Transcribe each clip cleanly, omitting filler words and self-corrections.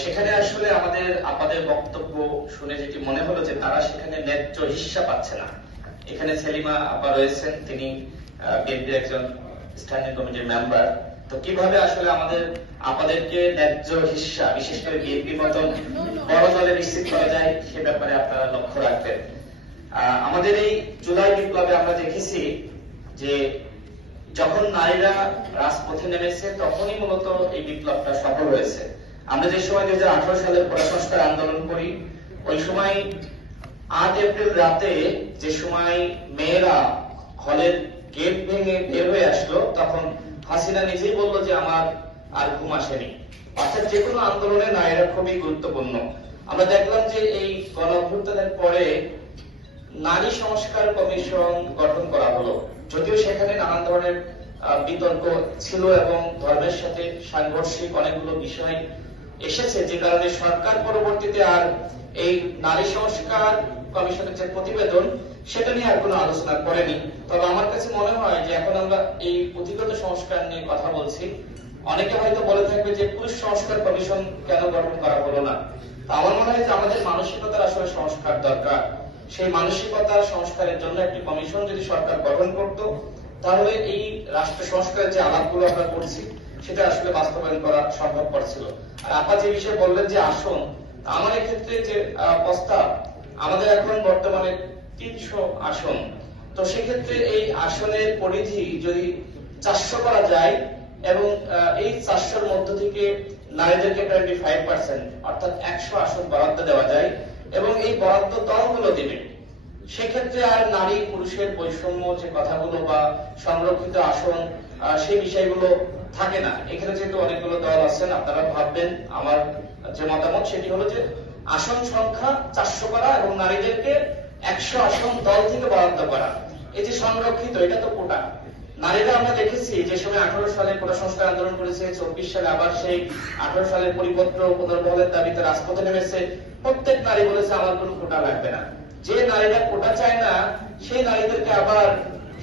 সেখানে আসলে আমাদের বক্তব্য শুনে যেটি মনে হলো যে তারা সেখানে ন্যায্য হিস্সা পাচ্ছে না। এখানে সেলিমা আপা রয়েছেন, তিনি বিএনপির একজন স্ট্যান্ডিং কমিটির মেম্বার। তো কিভাবে আসলে আপনাদেরকে ন্যায্য হিস্সা, বিশেষ করে বিএনপির মতন বড় দলে নিশ্চিত করা যায়, সে ব্যাপারে আপনারা লক্ষ্য রাখবেন। আমাদের এই জুলাই বিপ্লবে আমরা দেখেছি যে যখন নারীরা রাজপথে নেমেছে তখনই মূলত এই বিপ্লবটা সফল হয়েছে। আমরা যে সময় 2018 সালের সংস্কার আন্দোলন করি, ওই সময় 8 এপ্রিল রাতে যে সময় মেয়েরা হলের গেট ভেঙে বের হয়ে আসলো, তখন হাসিনা নিজেই বললো যে আমার আর ঘুম আসেনি। অর্থাৎ যে কোনো আন্দোলনে নারীরা খুবই গুরুত্বপূর্ণ। আমরা দেখলাম যে এই গণ অভ্যুত্থানের পরে নারী সংস্কার কমিশন গঠন করা হলো, যদিও সেখানে নানান ধরনের বিতর্ক ছিল এবং ধর্মের সাথে সাংঘর্ষিক অনেকগুলো বিষয় এসেছে, যে কারণে সরকার পরবর্তীতে আর এই নারী সংস্কার কমিশনের যে প্রতিবেদন সেটা নিয়ে আর কোনো আলোচনা করেনি। তবে আমার কাছে মনে হয় যে এখন আমরা এই পুঁথিগত সংস্কার নিয়ে কথা বলছি, অনেকে হয়তো বলে থাকবে যে পুরুষ সংস্কার কমিশন কেন গঠন করা হলো না। আমার মনে হয় যে আমাদের মানসিকতার আসলে সংস্কার দরকার। সেই মানসিকতার সংস্কারের জন্য একটি কমিশন যদি সরকার গঠন করত, তাহলে এই রাষ্ট্র সংস্কারের যে আলাপগুলো আমরা করছি সেটা আসলে বাস্তবায়ন করা সম্ভবপর ছিল। আর আপা যে বিষয়ে বললেন যে আসন, আমার ক্ষেত্রে যে প্রস্তাব, আমাদের এখন বর্তমানে 300 আসন। তো সেক্ষেত্রে এই আসনের পরিধি যদি 400 করা যায় এবং এই 400-র মধ্য থেকে নারীদেরকে 25% অর্থাৎ 100 আসন বরাদ্দ দেওয়া যায় এবং এই বরাদ্দ দলগুলো দিবে, সেক্ষেত্রে আর নারী পুরুষের বৈষম্য যে কথাগুলো বা সংরক্ষিত আসন সেই বিষয়গুলো থাকে না। এখানে যেহেতু অনেকগুলো দল আছেন, আপনারা ভাববেন আমার যে মতামত সেটি হলো যে আসন সংখ্যা 400 করা এবং নারীদেরকে 100 আসন দল থেকে বরাদ্দ করা। এই যে সংরক্ষিত, এটা তো কোটা। নারীরা আমরা দেখেছি যে সময় 18 সালে কোটা সংস্কার আন্দোলন করেছে, 24 সালে আবার সেই 18 সালের পরিপত্র পুনর্বহালের দাবিতে রাজপথে নেমেছে, প্রত্যেক নারী বলেছে আমার কোনো কোটা লাগবে না। যে নারীরা কোটা চায় না সেই নারীদেরকে আবার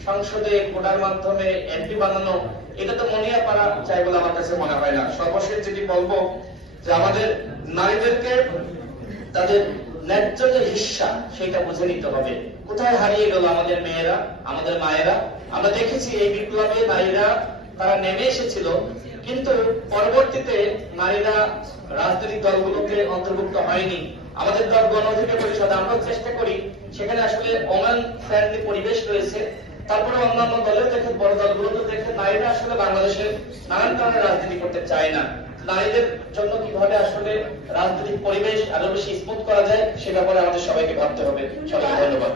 সংসদে কোটার মাধ্যমে এমপি বানানো, এটা তো মনিয়া পারা চাই বলে আমার কাছে মনে হয় না। সর্বশেষ যেটি বলবো যে আমাদের নারীদেরকে তাদের ন্যায্য যে হিস্সা সেটা বুঝে নিতে হবে। কোথায় হারিয়ে গেল আমাদের মেয়েরা, আমাদের মায়েরা? আমরা দেখেছি এই বিপ্লবে নারীরা তারা নেমে এসেছিল, কিন্তু পরবর্তীতে নারীরা রাজনৈতিক দলগুলোকে অন্তর্ভুক্ত হয়নি। আমাদের দল গণ অধিকার পরিষদ, আমরা চেষ্টা করি সেখানে আসলে ওমেন ফ্রেন্ডলি পরিবেশ রয়েছে, তারপরে অন্যান্য দলের দেখে, বড় দলগুলোকে দেখে নারীরা আসলে বাংলাদেশের নানান কারণে রাজনীতি করতে চায় না। নারীদের জন্য কিভাবে আসলে রাজনৈতিক পরিবেশ আরো বেশি স্মুথ করা যায় সে ব্যাপারে আমাদের সবাইকে ভাবতে হবে। সবাইকে ধন্যবাদ।